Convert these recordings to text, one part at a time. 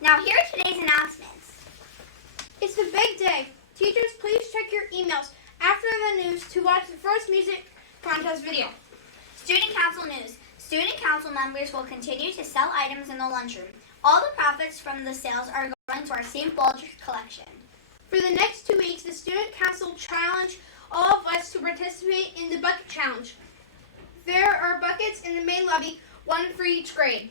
Now here are today's announcements. It's the big day. Teachers, please check your emails after the news to watch the first music contest video. Student Council news. Student Council members will continue to sell items in the lunchroom. All the profits from the sales are going to our St. Baldrick's collection. For the next 2 weeks, the Student Council challenged all of us to participate in the bucket challenge. There are buckets in the main lobby, one for each grade.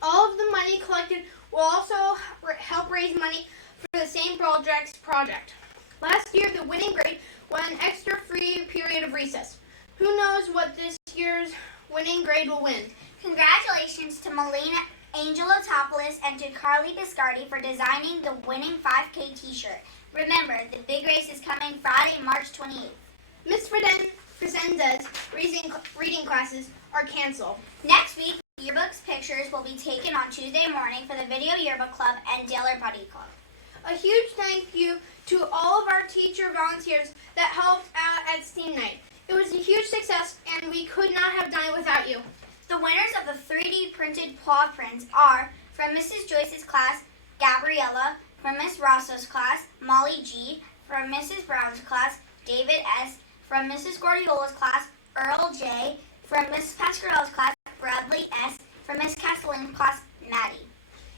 All of the money collected will also help raise money for the St. Baldrick's project. Last year, the winning grade won an extra free period of recess. Who knows what this year's winning grade will win? Congratulations to Melina Angelotopoulos and to Carly Biscardi for designing the winning 5K t-shirt. Remember, the big race is coming Friday, March 28th. Ms. Frisenda's reading classes are canceled. Next week, yearbooks pictures will be taken on Tuesday morning for the Video Yearbook Club and Daler Buddy Club. A huge thank you to all of our teacher volunteers that helped out at STEAM Night. It was a huge success and we could not have done it without you. The winners of the 3D printed paw prints are, from Mrs. Joyce's class, Gabriella; from Miss Rosso's class, Molly G; from Mrs. Brown's class, David S; from Mrs. Gordiola's class, Earl J; from Mrs. Pascarella's class, Bradley S; from Miss Castellan's class, Maddie.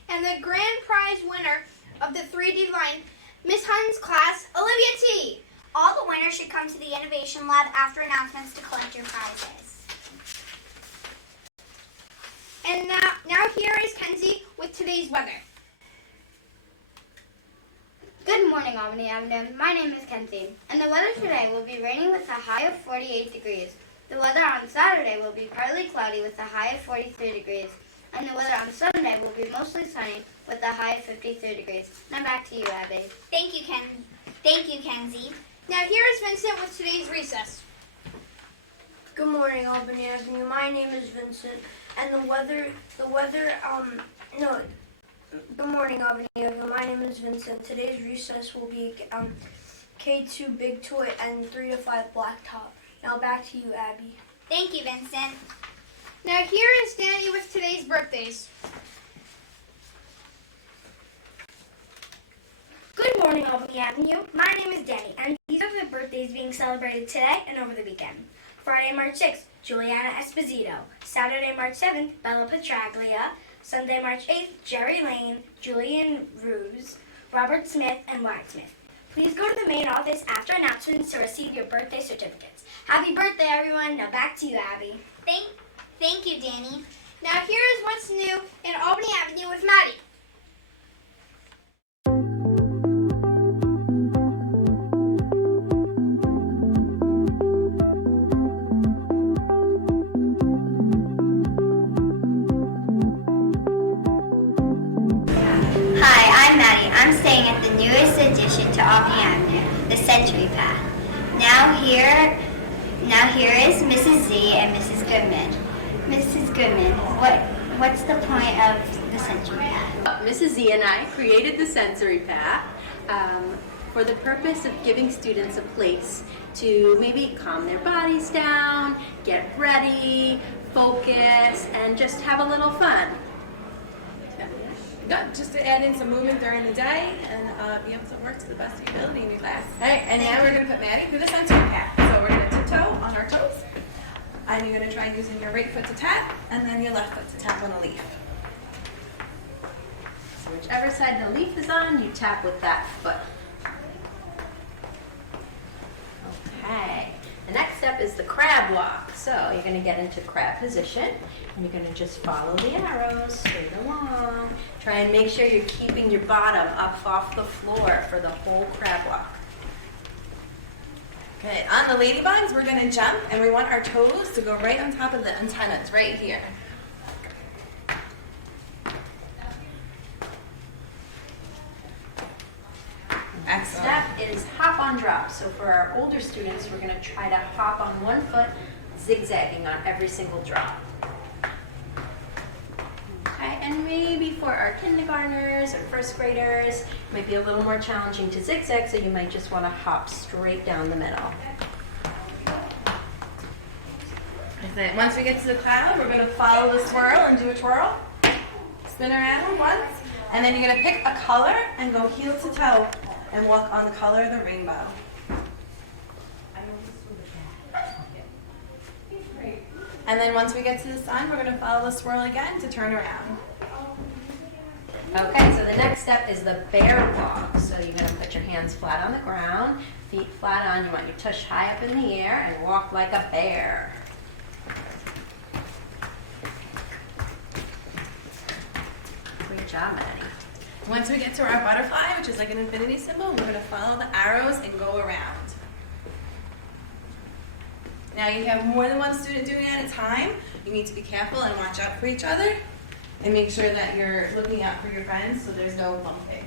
And the grand prize winner of the 3D line, Miss Hunn's class, Olivia T. All the winners should come to the Innovation Lab after announcements to collect your prizes. And now here is Kenzie with today's weather. Good morning, Albany Avenue. My name is Kenzie, and the weather today will be raining with a high of 48 degrees. The weather on Saturday will be partly cloudy with a high of 43 degrees, and the weather on Sunday will be mostly sunny with a high of 53 degrees. Now back to you, Abby. Thank you, Kenzie. Now here is Vincent with today's recess. Good morning, Albany Avenue. My name is Vincent, and good morning, Albany Avenue. My name is Vincent. Today's recess will be K2 Big Toy and 3 to 5 Blacktop. Now back to you, Abby. Thank you, Vincent. Now here is Danny with today's birthdays. Good morning, Albany Avenue. My name is Danny, and these are the birthdays being celebrated today and over the weekend. Friday, March 6th, Juliana Esposito. Saturday, March 7th, Bella Petraglia. Sunday, March 8th, Jerry Lane, Julian Ruse, Robert Smith, and Wyatt Smith. Please go to the main office after announcements to receive your birthday certificates. Happy birthday, everyone. Now back to you, Abby. Thank you, Danny. Now here is what's new in Albany Avenue with Maddie. Hi, I'm Maddie. I'm staying at the newest addition to Albany Avenue, the Century Path. Now here is Mrs. Z and Mrs. Goodman. Mrs. Goodman, what's the point of the Century Path? Mrs. Z and I created the Sensory Path for the purpose of giving students a place to maybe calm their bodies down, get ready, focus, and just have a little fun. Just to add in some movement during the day and be able to work to the best of your ability in your class. All right, and now we're going to put Maddie through the sensory path. So we're going to tiptoe on our toes, and you're going to try using your right foot to tap, and then your left foot to tap on a leaf. So whichever side the leaf is on, you tap with that foot. Okay. The next step is the crab walk. So you're going to get into crab position, and you're going to just follow the arrows straight along. Try and make sure you're keeping your bottom up off the floor for the whole crab walk. Okay, on the ladybugs, we're going to jump, and we want our toes to go right on top of the antennas, right here. Next step is hop on drop. So for our older students, we're going to try to hop on one foot, zigzagging on every single drop. Okay, and maybe for our kindergartners or first graders, it might be a little more challenging to zigzag, so you might just want to hop straight down the middle. Once we get to the cloud, we're going to follow the swirl and do a twirl. Spin around once, And then you're going to pick a color and go heel to toe and walk on the color of the rainbow. And then once we get to the sun, we're going to follow the swirl again to turn around. Okay, so the next step is the bear walk. So you're going to put your hands flat on the ground, feet flat on. You want your tush high up in the air and walk like a bear. Great job, Maddie. Once we get to our butterfly, which is like an infinity symbol, we're going to follow the arrows and go around. Now you have more than one student doing it at a time. You need to be careful and watch out for each other and make sure that you're looking out for your friends so there's no bumping.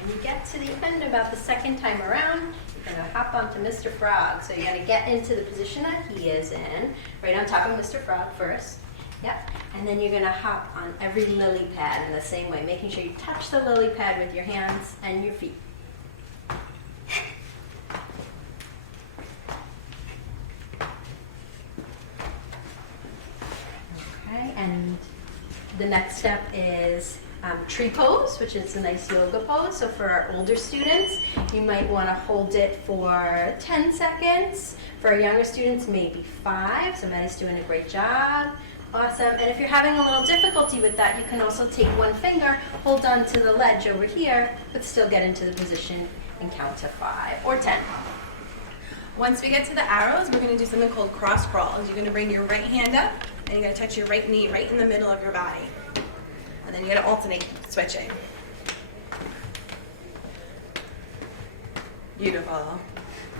When you get to the end about the second time around, you're going to hop onto Mr. Frog. So you're going to get into the position that he is in, right on top of Mr. Frog first. Yep. And then you're going to hop on every lily pad in the same way, making sure you touch the lily pad with your hands and your feet. Okay, and the next step is tree pose, which is a nice yoga pose. So for our older students, you might want to hold it for 10 seconds. For our younger students, maybe 5. So Maddie's doing a great job. Awesome. And if you're having a little difficulty with that, you can also take one finger, hold on to the ledge over here, but still get into the position and count to 5 or 10. Once we get to the arrows, we're going to do something called cross crawls. You're going to bring your right hand up and you're going to touch your right knee right in the middle of your body. And then you're going to alternate switching. Beautiful.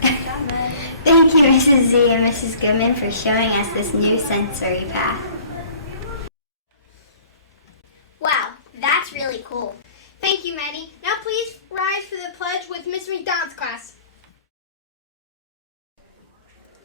Thank you, Mrs. Z and Mrs. Goodman, for showing us this new sensory path. Wow, that's really cool. Thank you, Maddie. Now please rise for the pledge with Miss McDonald's class.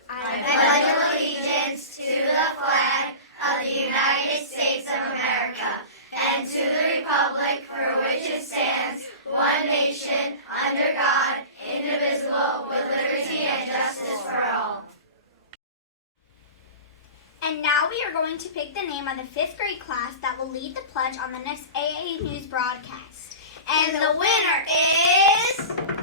I pledge allegiance to the flag of the United States of America and to the republic for which it stands, one nation, under God, indivisible, with liberty and justice for all. And now we are going to pick the name of the 5th grade class that will lead the pledge on the next AAE News broadcast. And the winner is...